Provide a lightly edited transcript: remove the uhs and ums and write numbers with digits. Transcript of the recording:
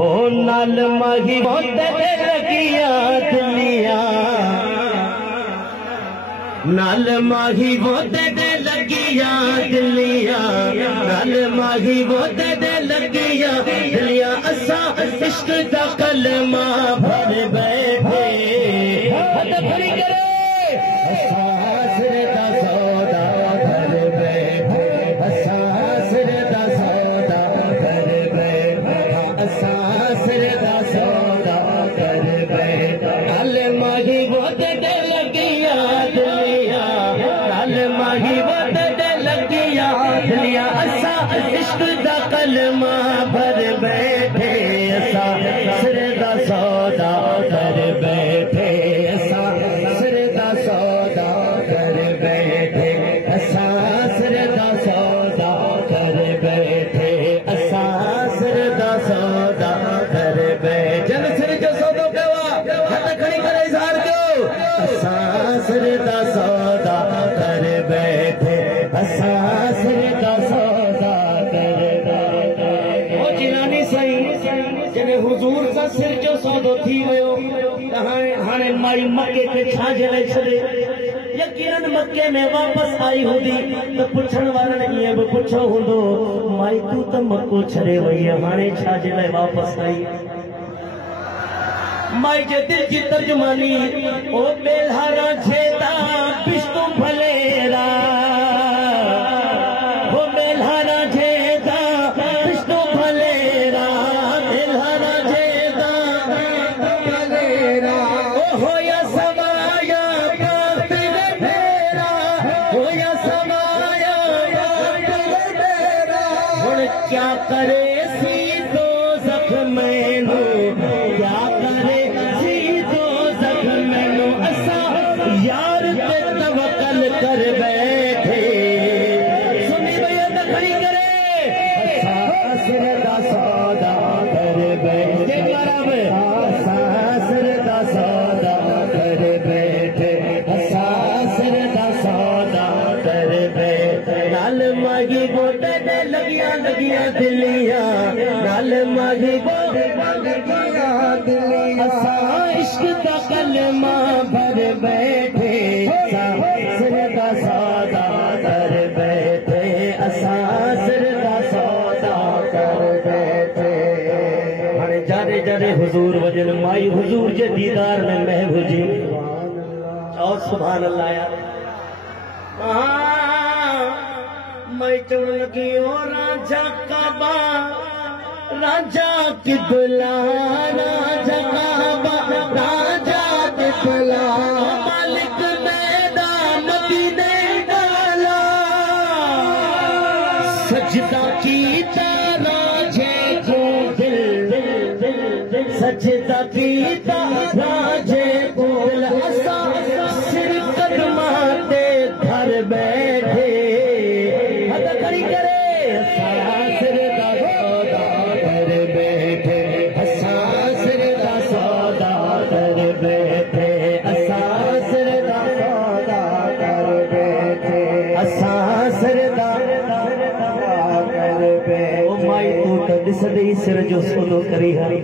हो नाल माही बहुत लगिया दिलिया नाल माही बहुत लगिया दिलिया नाल माही बहुत लगिया दिलिया असा इश्क दा कलमा भर बैठे हद भरी करे सासर दा सौदा कर बैठे सासर दा सौदा कर बैठे सासर दा सौदा कर बैठे नाल माही बहुत लगिया दिलिया नाल माही बहुत लगिया दिलिया असा इश्क दा कलमा भर बैठे सासर दा सौदा कर बैठे सासर दा सौदा कर बैठे सासर दा सौदा कर बैठे सासर दा सौदा कर बैठे जन सिर जो सौदो कवा हथ खड़ी करे इजहार क्यों सासर दा सौदा कर बैठे सासर दा सौदा कर बैठे ओ जिनानी सही जने हुजूर सा सिर जो सौदो थी वयो हाणे माई मक्के ते छाजे छड़े यकीनन मक्के में वापस आई हुंदी तो पुछण वारन ये भी पुछो हुंदो माई तू तो मक्को छड़े वई हाणे छाजे लाइ वापस आई माई जे दिल की तर्जमानी ओ बेलहारा छेदा पिश्तो भलेरा हो बेलहारा छेदा पिश्तो भलेरा बेलहारा छेदा भलेरा ओ होया समाया फेरा होया समाया फेरा हुन क्या करे सी दो जख्म मैनू क्या करे यार पे तवक्कल कर बैठे सुनी भैया खड़ी करे सासर दा सौदा कर बैठे सासर दा सौदा कर बैठे सासर दा सौदा कर बैठे नाल माही गोटे लगिया लगिया दिलिया नाल माही गोटे लगिया दिलिया इश्क दा कलमा भर बैठे सासर दा सौदा कर बैठे सासर दा सौदा कर बैठे हाणे जारे जारे हुजूर वजन माई हुजूर जे दीदार में महव हुजे और सुभान अल्लाह यार मैं चढ़ लगी ओ राजा काबा राजा किबला राजा काबा राजा किबला मालिक मैदान मदीने डाला सजदा कीता राजे को दिल सजदा कीता राजे को दिल असा सिर कदमा ते घर बैठे हद खड़ी करे सासर दा सौदा कर बैठे सासर दा सौदा कर बैठे सासर दा सौदा कर बैठे सासर दा कर बैठे ओ माई तू तो दिस दे सिर जो सौदो करी हरी